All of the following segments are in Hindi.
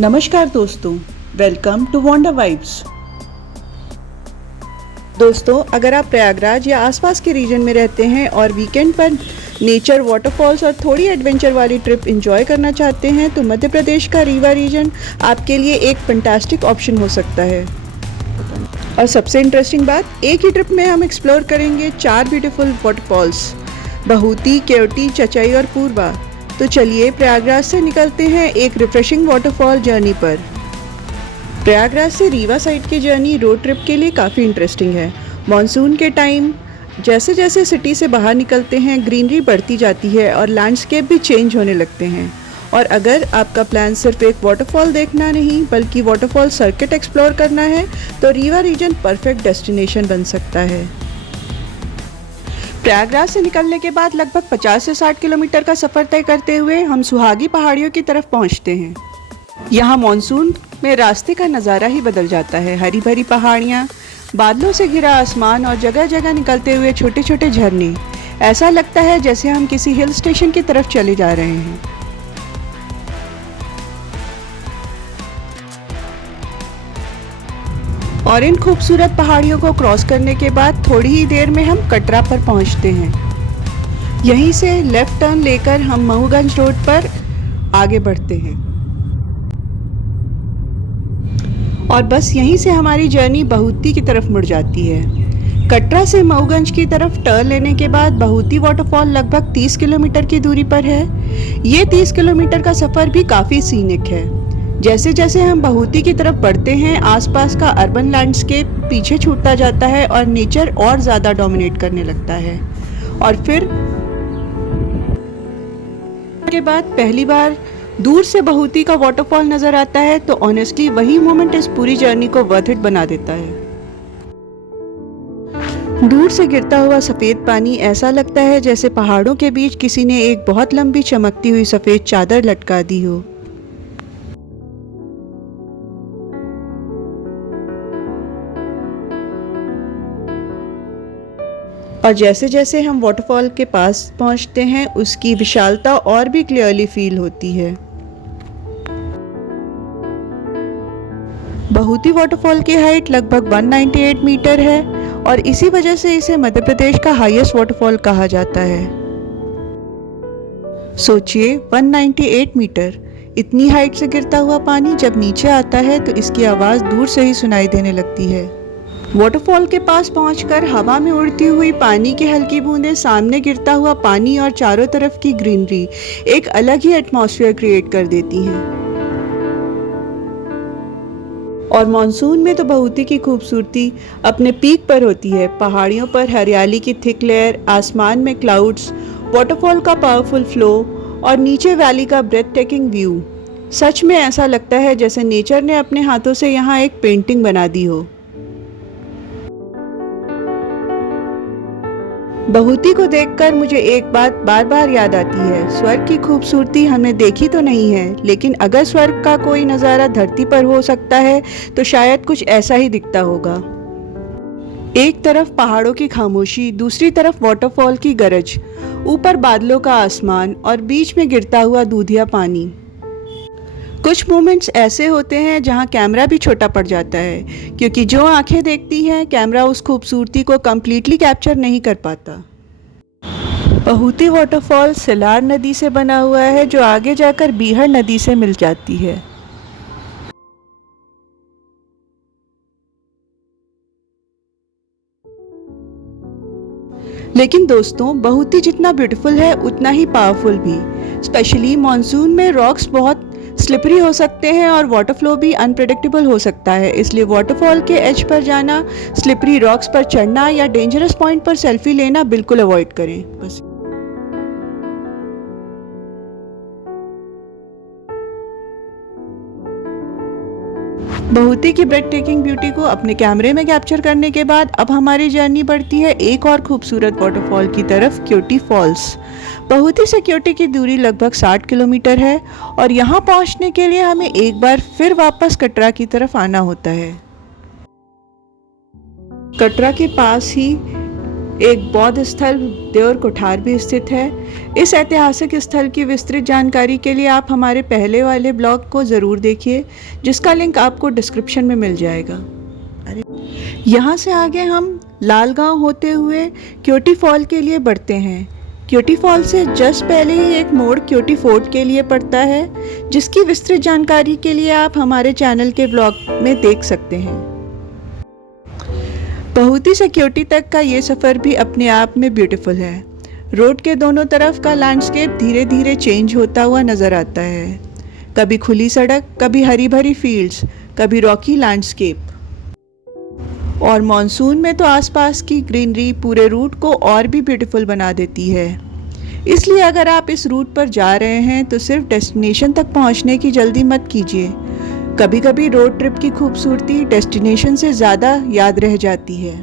नमस्कार दोस्तों, वेलकम टू वंडर वाइब्स। दोस्तों, अगर आप प्रयागराज या आसपास के रीजन में रहते हैं और वीकेंड पर नेचर, वाटरफॉल्स और थोड़ी एडवेंचर वाली ट्रिप एंजॉय करना चाहते हैं तो मध्य प्रदेश का रीवा रीजन आपके लिए एक फैंटास्टिक ऑप्शन हो सकता है। और सबसे इंटरेस्टिंग बात, एक ही ट्रिप में हम एक्सप्लोर करेंगे 4 ब्यूटीफुल वाटरफॉल्स, बहुती, केवटी, चचाई और पूर्वा। तो चलिए प्रयागराज से निकलते हैं एक रिफ्रेशिंग वाटरफॉल जर्नी पर। प्रयागराज से रीवा साइड की जर्नी रोड ट्रिप के लिए काफ़ी इंटरेस्टिंग है। मॉनसून के टाइम जैसे जैसे सिटी से बाहर निकलते हैं ग्रीनरी बढ़ती जाती है और लैंडस्केप भी चेंज होने लगते हैं। और अगर आपका प्लान सिर्फ एक वाटरफॉल देखना नहीं बल्कि वाटरफॉल सर्किट एक्सप्लोर करना है तो रीवा रीजन परफेक्ट डेस्टिनेशन बन सकता है। प्रयागराज से निकलने के बाद लगभग 50 से 60 किलोमीटर का सफ़र तय करते हुए हम सुहागी पहाड़ियों की तरफ पहुंचते हैं। यहाँ मॉनसून में रास्ते का नज़ारा ही बदल जाता है। हरी भरी पहाड़ियाँ, बादलों से घिरा आसमान और जगह जगह निकलते हुए छोटे छोटे झरने। ऐसा लगता है जैसे हम किसी हिल स्टेशन की तरफ चले जा रहे हैं। और इन खूबसूरत पहाड़ियों को क्रॉस करने के बाद थोड़ी ही देर में हम कटरा पर पहुंचते हैं। यहीं से लेफ्ट टर्न लेकर हम महूगंज रोड पर आगे बढ़ते हैं और बस यहीं से हमारी जर्नी बहुती की तरफ मुड़ जाती है। कटरा से महूगंज की तरफ टर्न लेने के बाद बहुती वाटरफॉल लगभग 30 किलोमीटर की दूरी पर है। ये 30 किलोमीटर का सफ़र भी काफ़ी सीनिक है। जैसे जैसे हम बहुती की तरफ बढ़ते हैं आसपास का अर्बन लैंडस्केप पीछे छूटता जाता है और नेचर और ज़्यादा डोमिनेट करने लगता है। और फिर के बाद पहली बार दूर से बहुती का वाटरफॉल नज़र आता है तो ऑनेस्टली वही मोमेंट इस पूरी जर्नी को वर्थ इट बना देता है। दूर से गिरता हुआ सफ़ेद पानी ऐसा लगता है जैसे पहाड़ों के बीच किसी ने एक बहुत लंबी चमकती हुई सफ़ेद चादर लटका दी हो। और जैसे जैसे हम वाटरफॉल के पास पहुंचते हैं उसकी विशालता और भी क्लियरली फील होती है। बहुती वाटरफॉल की हाइट लगभग 198 मीटर है और इसी वजह से इसे मध्य प्रदेश का हाईएस्ट वाटरफॉल कहा जाता है। सोचिए, 198 मीटर, इतनी हाइट से गिरता हुआ पानी जब नीचे आता है तो इसकी आवाज़ दूर से ही सुनाई देने लगती है। वाटरफॉल के पास पहुंचकर हवा में उड़ती हुई पानी की हल्की बूंदें, सामने गिरता हुआ पानी और चारों तरफ की ग्रीनरी एक अलग ही एटमॉस्फेयर क्रिएट कर देती हैं। और मॉनसून में तो बहुती की खूबसूरती अपने पीक पर होती है। पहाड़ियों पर हरियाली की थिक लेयर, आसमान में क्लाउड्स, वाटरफॉल का पावरफुल फ्लो और नीचे वैली का ब्रेथ टेकिंग व्यू। सच में ऐसा लगता है जैसे नेचर ने अपने हाथों से यहाँ एक पेंटिंग बना दी हो। बहुती को देखकर मुझे एक बात बार बार याद आती है, स्वर्ग की खूबसूरती हमने देखी तो नहीं है, लेकिन अगर स्वर्ग का कोई नज़ारा धरती पर हो सकता है तो शायद कुछ ऐसा ही दिखता होगा। एक तरफ पहाड़ों की खामोशी, दूसरी तरफ वाटरफॉल की गरज, ऊपर बादलों का आसमान और बीच में गिरता हुआ दूधिया पानी। कुछ मोमेंट्स ऐसे होते हैं जहां कैमरा भी छोटा पड़ जाता है क्योंकि जो आंखें देखती हैं कैमरा उस खूबसूरती को कम्प्लीटली कैप्चर नहीं कर पाता। बहुती वाटरफॉल सिलार नदी से बना हुआ है जो आगे जाकर बीहड़ नदी से मिल जाती है। लेकिन दोस्तों, बहुती जितना ब्यूटीफुल है उतना ही पावरफुल भी। स्पेशली मॉनसून में रॉक्स बहुत स्लिपरी हो सकते हैं और वाटर फ्लो भी अनप्रेडिक्टेबल हो सकता है। इसलिए वाटरफॉल के एज पर जाना, स्लिपरी रॉक्स पर चढ़ना या डेंजरस पॉइंट पर सेल्फी लेना बिल्कुल अवॉइड करें। बस बहुती की ब्रेथ टेकिंग ब्यूटी को अपने कैमरे में कैप्चर करने के बाद अब हमारी जर्नी बढ़ती है एक और खूबसूरत वाटरफॉल की तरफ, केवटी फॉल्स। बहुती से केवटी की दूरी लगभग 60 किलोमीटर है और यहाँ पहुँचने के लिए हमें एक बार फिर वापस कटरा की तरफ आना होता है। कटरा के पास ही एक बौद्ध स्थल देवर कोठार भी स्थित है। इस ऐतिहासिक स्थल की विस्तृत जानकारी के लिए आप हमारे पहले वाले ब्लॉग को ज़रूर देखिए, जिसका लिंक आपको डिस्क्रिप्शन में मिल जाएगा। यहाँ से आगे हम लालगांव होते हुए क्योटी फॉल के लिए बढ़ते हैं। क्योटी फॉल से जस्ट पहले ही एक मोड़ क्योटी फोर्ट के लिए पड़ता है, जिसकी विस्तृत जानकारी के लिए आप हमारे चैनल के ब्लॉग में देख सकते हैं। बहुती से क्योटी तक का ये सफ़र भी अपने आप में ब्यूटीफुल है। रोड के दोनों तरफ का लैंडस्केप धीरे धीरे चेंज होता हुआ नज़र आता है। कभी खुली सड़क, कभी हरी भरी फील्ड्स, कभी रॉकी लैंडस्केप। और मॉनसून में तो आसपास की ग्रीनरी पूरे रूट को और भी ब्यूटीफुल बना देती है। इसलिए अगर आप इस रूट पर जा रहे हैं तो सिर्फ डेस्टिनेशन तक पहुंचने की जल्दी मत कीजिए। कभी कभी रोड ट्रिप की खूबसूरती डेस्टिनेशन से ज़्यादा याद रह जाती है।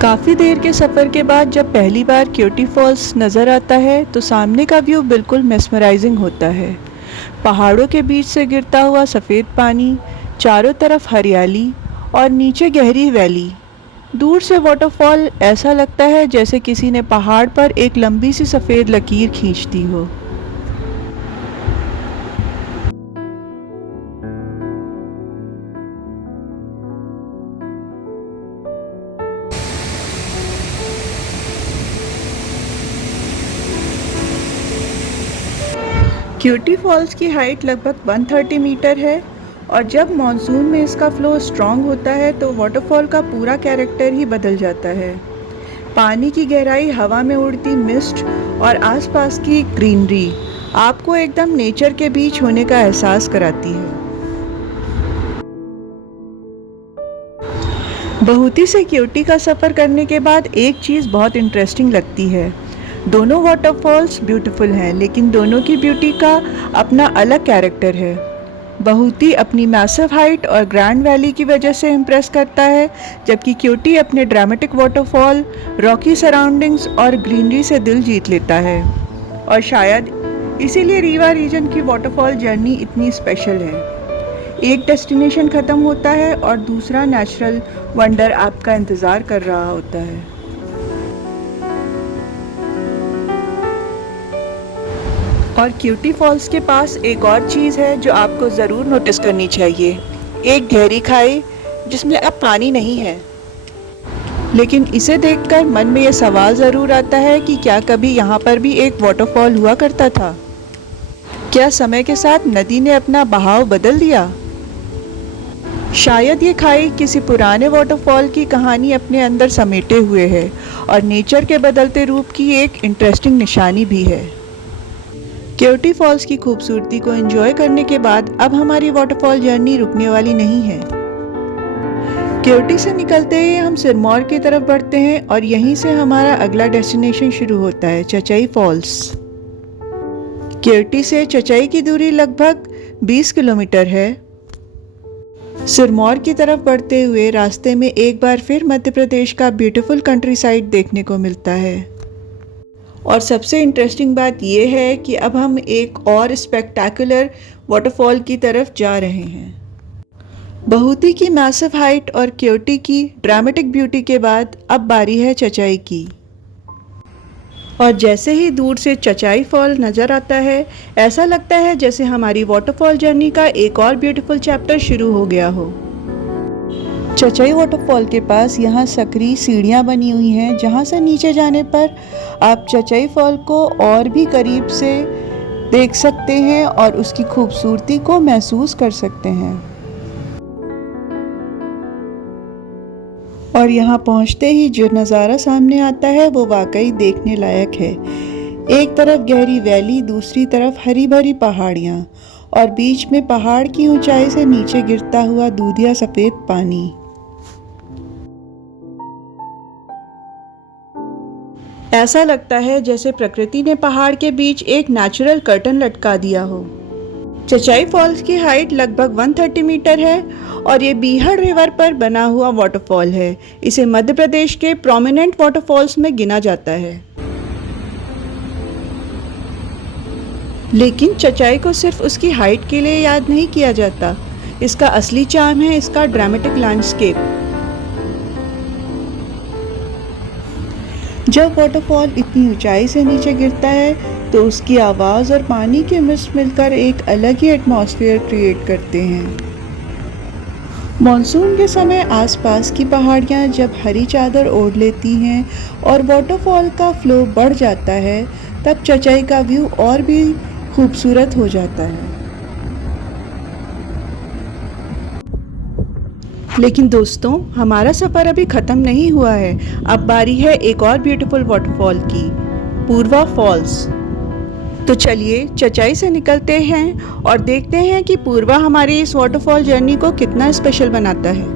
काफ़ी देर के सफ़र के बाद जब पहली बार क्योटी फॉल्स नज़र आता है तो सामने का व्यू बिल्कुल मेस्मराइजिंग होता है। पहाड़ों के बीच से गिरता हुआ सफ़ेद पानी, चारों तरफ हरियाली और नीचे गहरी वैली। दूर से वाटरफॉल ऐसा लगता है जैसे किसी ने पहाड़ पर एक लंबी सी सफ़ेद लकीर खींच दी हो। क्योटी फॉल्स की हाइट लगभग 130 मीटर है और जब मॉनसून में इसका फ्लो स्ट्रॉन्ग होता है तो वाटरफॉल का पूरा कैरेक्टर ही बदल जाता है। पानी की गहराई, हवा में उड़ती मिस्ट और आसपास की ग्रीनरी आपको एकदम नेचर के बीच होने का एहसास कराती है। बहुती से क्योटी का सफ़र करने के बाद एक चीज़ बहुत इंटरेस्टिंग लगती है। दोनों वाटरफॉल्स ब्यूटीफुल हैं, लेकिन दोनों की ब्यूटी का अपना अलग कैरेक्टर है। बहुती अपनी मैसिव हाइट और ग्रैंड वैली की वजह से इम्प्रेस करता है, जबकि क्योटी अपने ड्रामेटिक वाटरफॉल, रॉकी सराउंडिंग्स और ग्रीनरी से दिल जीत लेता है। और शायद इसीलिए रीवा रीजन की वाटरफॉल जर्नी इतनी स्पेशल है। एक डेस्टिनेशन ख़त्म होता है और दूसरा नेचुरल वंडर आपका इंतज़ार कर रहा होता है। और क्योटी फॉल्स के पास एक और चीज़ है जो आपको ज़रूर नोटिस करनी चाहिए। एक गहरी खाई जिसमें अब पानी नहीं है, लेकिन इसे देखकर मन में ये सवाल ज़रूर आता है कि क्या कभी यहाँ पर भी एक वाटरफॉल हुआ करता था? क्या समय के साथ नदी ने अपना बहाव बदल दिया? शायद ये खाई किसी पुराने वाटरफॉल की कहानी अपने अंदर समेटे हुए है और नेचर के बदलते रूप की एक इंटरेस्टिंग निशानी भी है। क्योटी फॉल्स की खूबसूरती को एंजॉय करने के बाद अब हमारी वाटरफॉल जर्नी रुकने वाली नहीं है। क्योटी से निकलते ही हम सिरमौर की तरफ बढ़ते हैं और यहीं से हमारा अगला डेस्टिनेशन शुरू होता है, चचाई फॉल्स। क्योटी से चचाई की दूरी लगभग 20 किलोमीटर है। सिरमौर की तरफ बढ़ते हुए रास्ते में एक बार फिर मध्य प्रदेश का ब्यूटीफुल कंट्री साइड देखने को मिलता है। और सबसे इंटरेस्टिंग बात यह है कि अब हम एक और स्पेक्टेकुलर वाटरफॉल की तरफ जा रहे हैं। बहुती की मैसिव हाइट और क्योटी की ड्रामेटिक ब्यूटी के बाद अब बारी है चचाई की। और जैसे ही दूर से चचाई फॉल नज़र आता है, ऐसा लगता है जैसे हमारी वाटरफॉल जर्नी का एक और ब्यूटीफुल चैप्टर शुरू हो गया हो। चचाई वाटरफॉल के पास यहाँ सकरी सीढ़ियाँ बनी हुई हैं, जहाँ से नीचे जाने पर आप चचाई फॉल को और भी करीब से देख सकते हैं और उसकी खूबसूरती को महसूस कर सकते हैं। और यहाँ पहुँचते ही जो नज़ारा सामने आता है वो वाकई देखने लायक है। एक तरफ गहरी वैली, दूसरी तरफ हरी भरी पहाड़ियाँ और बीच में पहाड़ की ऊंचाई से नीचे गिरता हुआ दूधिया सफ़ेद पानी। ऐसा लगता है जैसे प्रकृति ने पहाड़ के बीच एक नेचुरल कर्टन लटका दिया हो। चचाई फॉल्स की हाइट लगभग 130 मीटर है और ये बीहड़ रिवर पर बना हुआ वाटरफॉल है। इसे मध्य प्रदेश के प्रोमिनेंट वाटरफॉल्स में गिना जाता है। लेकिन चचाई को सिर्फ उसकी हाइट के लिए याद नहीं किया जाता। इसका असली चार्म है इसका ड्रामेटिक लैंडस्केप। जब वाटरफॉल इतनी ऊंचाई से नीचे गिरता है तो उसकी आवाज़ और पानी के मिस्ट मिलकर एक अलग ही एटमॉस्फेयर क्रिएट करते हैं। मॉनसून के समय आसपास की पहाड़ियाँ जब हरी चादर ओढ़ लेती हैं और वाटरफॉल का फ्लो बढ़ जाता है, तब चचाई का व्यू और भी खूबसूरत हो जाता है। लेकिन दोस्तों, हमारा सफ़र अभी ख़त्म नहीं हुआ है। अब बारी है एक और ब्यूटीफुल वाटरफॉल की, पूर्वा फॉल्स। तो चलिए चचाई से निकलते हैं और देखते हैं कि पूर्वा हमारी इस वाटरफॉल जर्नी को कितना स्पेशल बनाता है।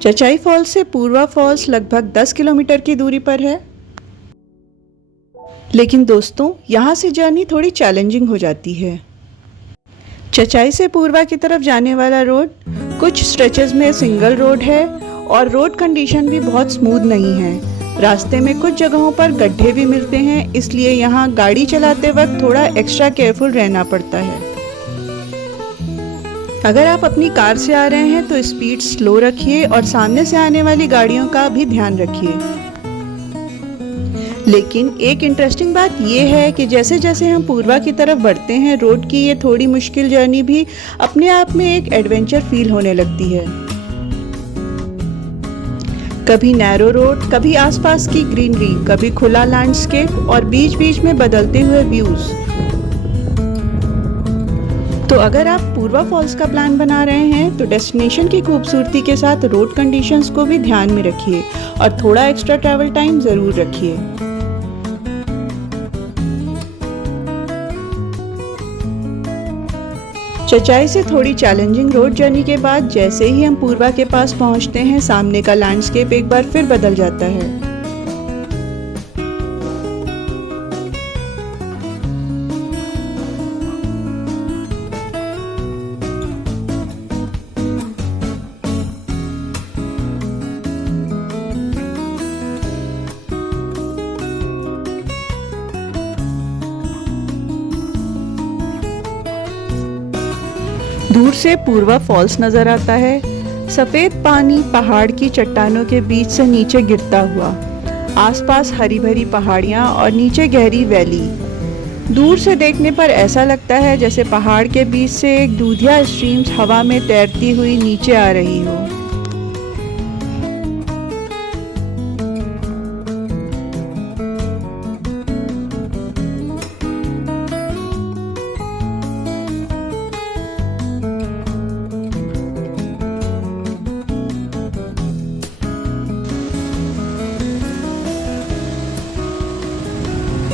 चचाई फॉल्स से पूर्वा फॉल्स लगभग 10 किलोमीटर की दूरी पर है। लेकिन दोस्तों, यहाँ से जर्नी थोड़ी चैलेंजिंग हो जाती है। चचाई से पूर्वा की तरफ जाने वाला रोड कुछ स्ट्रेचेस में सिंगल रोड है और रोड कंडीशन भी बहुत स्मूथ नहीं है। रास्ते में कुछ जगहों पर गड्ढे भी मिलते हैं, इसलिए यहाँ गाड़ी चलाते वक्त थोड़ा एक्स्ट्रा केयरफुल रहना पड़ता है। अगर आप अपनी कार से आ रहे हैं तो स्पीड स्लो रखिए और सामने से आने वाली गाड़ियों का भी ध्यान रखिए। लेकिन एक इंटरेस्टिंग बात यह है कि जैसे जैसे हम पूर्वा की तरफ बढ़ते हैं, रोड की ये थोड़ी मुश्किल जर्नी भी अपने आप में एक एडवेंचर फील होने लगती है। कभी नैरो रोड, कभी आसपास की ग्रीनरी, कभी खुला लैंडस्केप और बीच बीच में बदलते हुए व्यूज। तो अगर आप पूर्वा फॉल्स का प्लान बना रहे हैं तो डेस्टिनेशन की खूबसूरती के साथ रोड कंडीशंस को भी ध्यान में रखिए और थोड़ा एक्स्ट्रा ट्रैवल टाइम जरूर रखिए। चचाई से थोड़ी चैलेंजिंग रोड जर्नी के बाद जैसे ही हम पूर्वा के पास पहुंचते हैं, सामने का लैंडस्केप एक बार फिर बदल जाता है। दूर से पूर्वा फॉल्स नजर आता है। सफेद पानी पहाड़ की चट्टानों के बीच से नीचे गिरता हुआ, आसपास हरी भरी पहाड़ियाँ और नीचे गहरी वैली। दूर से देखने पर ऐसा लगता है जैसे पहाड़ के बीच से एक दूधिया स्ट्रीम्स हवा में तैरती हुई नीचे आ रही हो।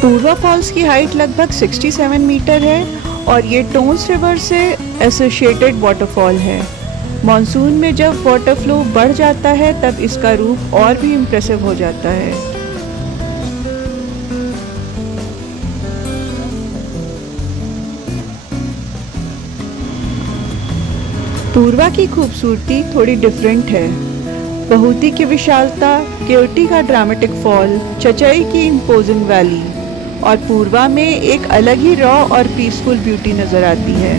पूर्वा फॉल्स की हाइट लगभग 67 मीटर है और ये टोंस रिवर से एसोसिएटेड वाटरफॉल है। मॉनसून में जब वाटर फ्लो बढ़ जाता है तब इसका रूप और भी इम्प्रेसिव हो जाता है। पूर्वा की खूबसूरती थोड़ी डिफरेंट है। बहुती की विशालता, केवटी का ड्रामेटिक फॉल, चचाई की इम्पोजिंग वैली और पूर्वा में एक अलग ही रॉ और पीसफुल ब्यूटी नजर आती है।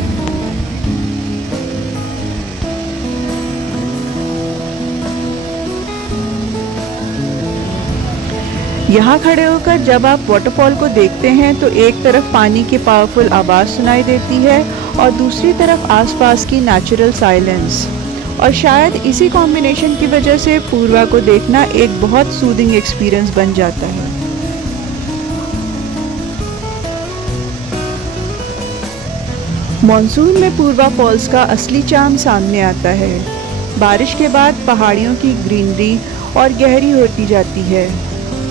यहाँ खड़े होकर जब आप वाटरफॉल को देखते हैं तो एक तरफ पानी की पावरफुल आवाज सुनाई देती है और दूसरी तरफ आसपास की नेचुरल साइलेंस, और शायद इसी कॉम्बिनेशन की वजह से पूर्वा को देखना एक बहुत सूदिंग एक्सपीरियंस बन जाता है। मॉनसून में पूर्वा फॉल्स का असली चार्म सामने आता है। बारिश के बाद पहाड़ियों की ग्रीनरी और गहरी होती जाती है,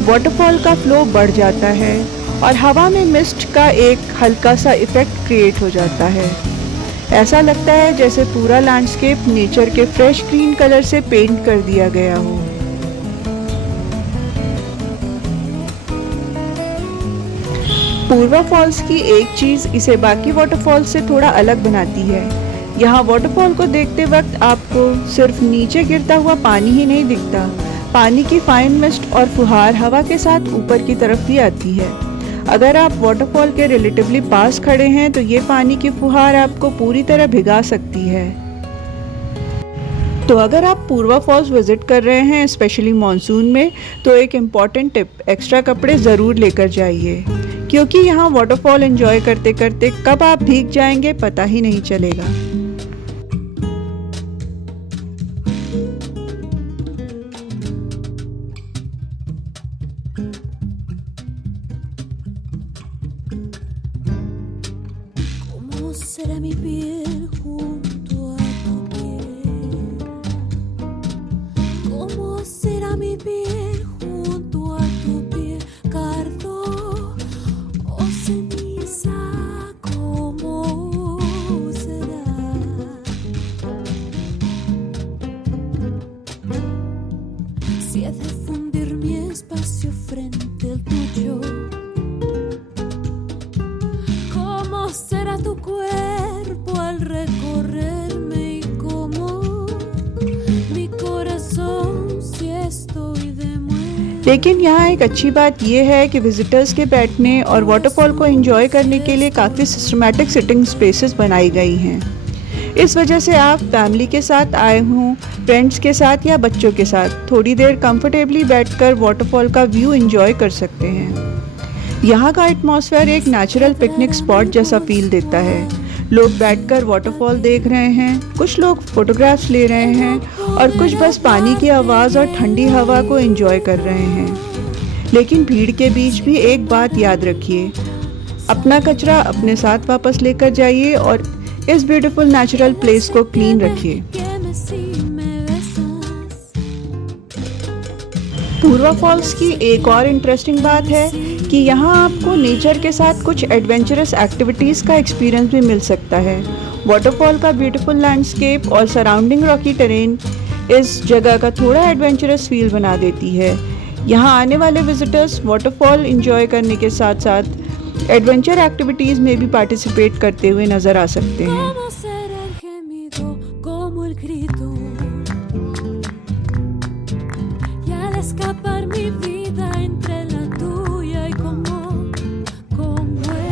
वाटरफॉल का फ्लो बढ़ जाता है और हवा में मिस्ट का एक हल्का सा इफेक्ट क्रिएट हो जाता है। ऐसा लगता है जैसे पूरा लैंडस्केप नेचर के फ्रेश ग्रीन कलर से पेंट कर दिया गया हो। पूर्वा फॉल्स की एक चीज इसे बाकी वाटरफॉल से थोड़ा अलग बनाती है। यहाँ वाटरफॉल को देखते वक्त आपको सिर्फ नीचे गिरता हुआ पानी ही नहीं दिखता, पानी की फाइन मिस्ट और फुहार हवा के साथ ऊपर की तरफ भी आती है। अगर आप वाटरफॉल के रिलेटिवली पास खड़े हैं तो ये पानी की फुहार आपको पूरी तरह भिगा सकती है। तो अगर आप पूर्वा फॉल्स विज़िट कर रहे हैं स्पेशली मॉनसून में, तो एक इम्पॉर्टेंट टिप, एक्स्ट्रा कपड़े ज़रूर लेकर जाइए, क्योंकि यहाँ वाटरफॉल एंजॉय करते करते कब आप भीग जाएंगे पता ही नहीं चलेगा। Será mi piel junto a tu piel? ¿Cómo será mi piel junto a tu piel? Cardo o ceniza, ¿cómo será? Si he de fundir mi espacio frente al tuyo, será tu cuerpo al recorrerme y como mi corazón si estoy de muerte। लेकिन यहाँ एक अच्छी बात यह है कि विजिटर्स के बैठने और वाटरफॉल को एंजॉय करने के लिए काफ़ी सिस्टमैटिक सिटिंग स्पेसेस बनाई गई हैं। इस वजह से आप फैमिली के साथ आए हों, फ्रेंड्स के साथ या बच्चों के साथ थोड़ी देर कंफर्टेबली बैठकर वाटरफॉल का व्यू एंजॉय कर सकते हैं। यहाँ का एटमॉस्फेयर एक नेचुरल पिकनिक स्पॉट जैसा फील देता है। लोग बैठकर वाटरफॉल देख रहे हैं, कुछ लोग फोटोग्राफ्स ले रहे हैं और कुछ बस पानी की आवाज़ और ठंडी हवा को एंजॉय कर रहे हैं। लेकिन भीड़ के बीच भी एक बात याद रखिए, अपना कचरा अपने साथ वापस लेकर जाइए और इस ब्यूटीफुल नेचुरल प्लेस को क्लीन रखिए। पूर्वा फॉल्स की एक और इंटरेस्टिंग बात है कि यहाँ आपको नेचर के साथ कुछ एडवेंचरस एक्टिविटीज़ का एक्सपीरियंस भी मिल सकता है। वाटरफॉल का ब्यूटीफुल लैंडस्केप और सराउंडिंग रॉकी टेरेन इस जगह का थोड़ा एडवेंचरस फील बना देती है। यहाँ आने वाले विजिटर्स वाटरफॉल एंजॉय करने के साथ साथ एडवेंचर एक्टिविटीज़ में भी पार्टिसिपेट करते हुए नज़र आ सकते हैं।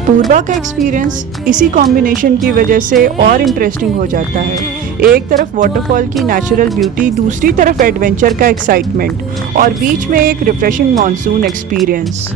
पूर्वा का एक्सपीरियंस इसी कॉम्बिनेशन की वजह से और इंटरेस्टिंग हो जाता है। एक तरफ वाटरफॉल की नेचुरल ब्यूटी, दूसरी तरफ एडवेंचर का एक्साइटमेंट और बीच में एक रिफ्रेशिंग मॉनसून एक्सपीरियंस।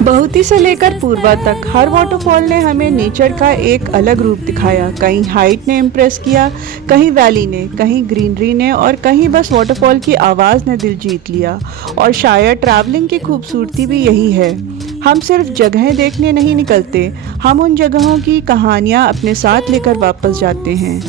बहुती से लेकर पूर्वा तक हर वाटरफॉल ने हमें नेचर का एक अलग रूप दिखाया। कहीं हाइट ने इम्प्रेस किया, कहीं वैली ने, कहीं ग्रीनरी ने और कहीं बस वाटरफॉल की आवाज़ ने दिल जीत लिया। और शायद ट्रैवलिंग की खूबसूरती भी यही है, हम सिर्फ जगहें देखने नहीं निकलते, हम उन जगहों की कहानियाँ अपने साथ लेकर वापस जाते हैं।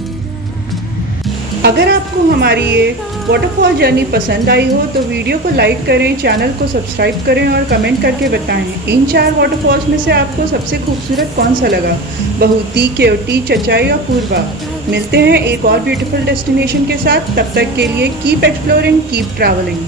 अगर आपको हमारी ये वाटरफॉल जर्नी पसंद आई हो तो वीडियो को लाइक करें, चैनल को सब्सक्राइब करें और कमेंट करके बताएं इन 4 वाटरफॉल्स में से आपको सबसे खूबसूरत कौन सा लगा। बहुती, केवटी, चचाई और पूर्वा। मिलते हैं एक और ब्यूटीफुल डेस्टिनेशन के साथ, तब तक के लिए कीप एक्सप्लोरिंग, कीप ट्रैवलिंग।